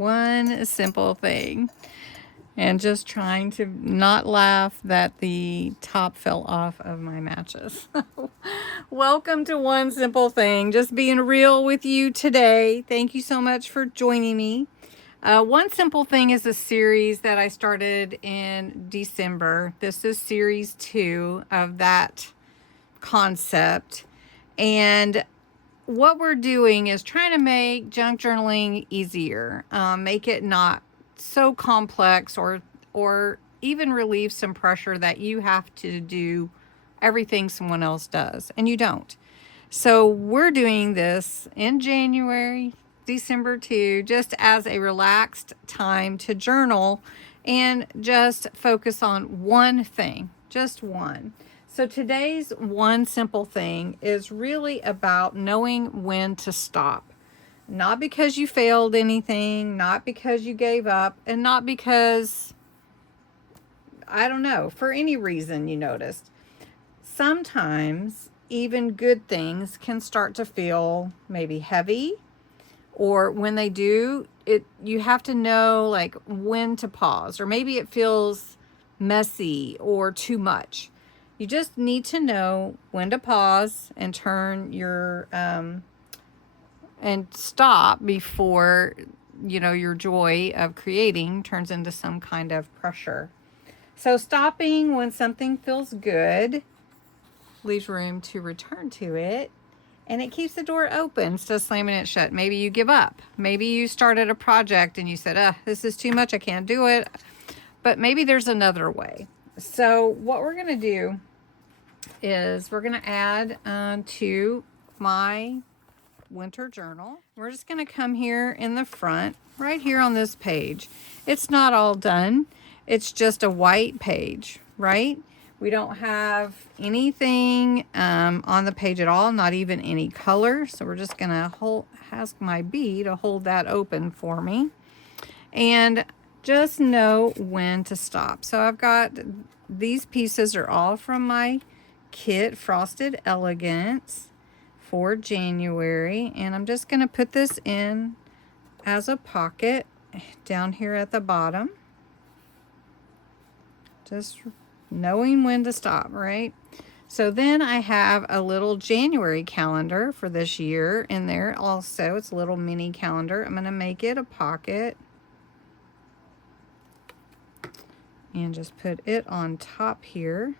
One simple thing. And just trying to not laugh that the top fell off of my matches. Welcome to One Simple Thing. Just being real with you today. Thank you so much for joining me. One Simple Thing is a series that I started in December. This is series 2 of that concept. And what we're doing is trying to make junk journaling easier, make it not so complex, or even relieve some pressure that you have to do everything someone else does and you don't. So we're doing this in January, December too, just as a relaxed time to journal and just focus on one thing, just one. So today's one simple thing is really about knowing when to stop. Not because you failed anything, not because you gave up, and not because, I don't know, for any reason you noticed. Sometimes even good things can start to feel maybe heavy, or when they do, you have to know like when to pause, or maybe it feels messy or too much. You just need to know when to pause and turn your and stop before your joy of creating turns into some kind of pressure. So stopping when something feels good leaves room to return to it, and it keeps the door open instead of slamming it shut. Maybe you give up. Maybe you started a project and you said, this is too much, I can't do it. But maybe there's another way. So what we're going to do is we're going to add to my winter journal. We're just going to come here in the front, right here on this page. It's not all done. It's just a white page, right? We don't have anything on the page at all, not even any color. So we're just going to ask my bee to hold that open for me. And just know when to stop. So I've got these pieces are all from my kit, Frosted Elegance, for January, and I'm just going to put this in as a pocket down here at the bottom, just knowing when to stop, right? So then I have a little January calendar for this year in there also. It's a little mini calendar. I'm going to make it a pocket and just put it on top here.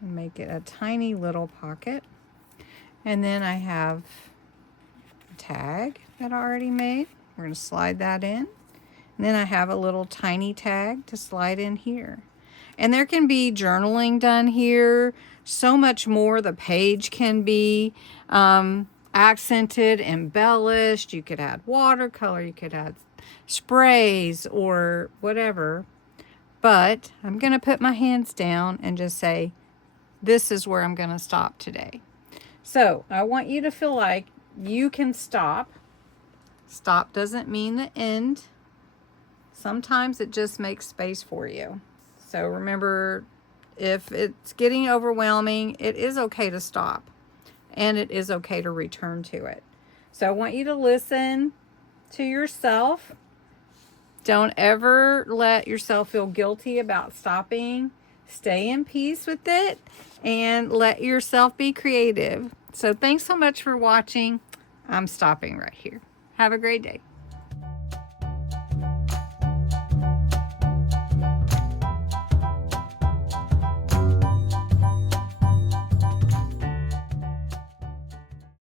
Make it a tiny little pocket. And then I have a tag that I already made. We're going to slide that in. And then I have a little tiny tag to slide in here. And there can be journaling done here. So much more. The page can be accented, embellished. You could add watercolor. You could add sprays or whatever. But I'm going to put my hands down and just say, this is where I'm going to stop today. So I want you to feel like you can stop. Stop doesn't mean the end. Sometimes it just makes space for you. So remember, if it's getting overwhelming, it is okay to stop. And it is okay to return to it. So I want you to listen to yourself. Don't ever let yourself feel guilty about stopping. Stay in peace with it and let yourself be creative. So thanks so much for watching. I'm stopping right here. Have a great day.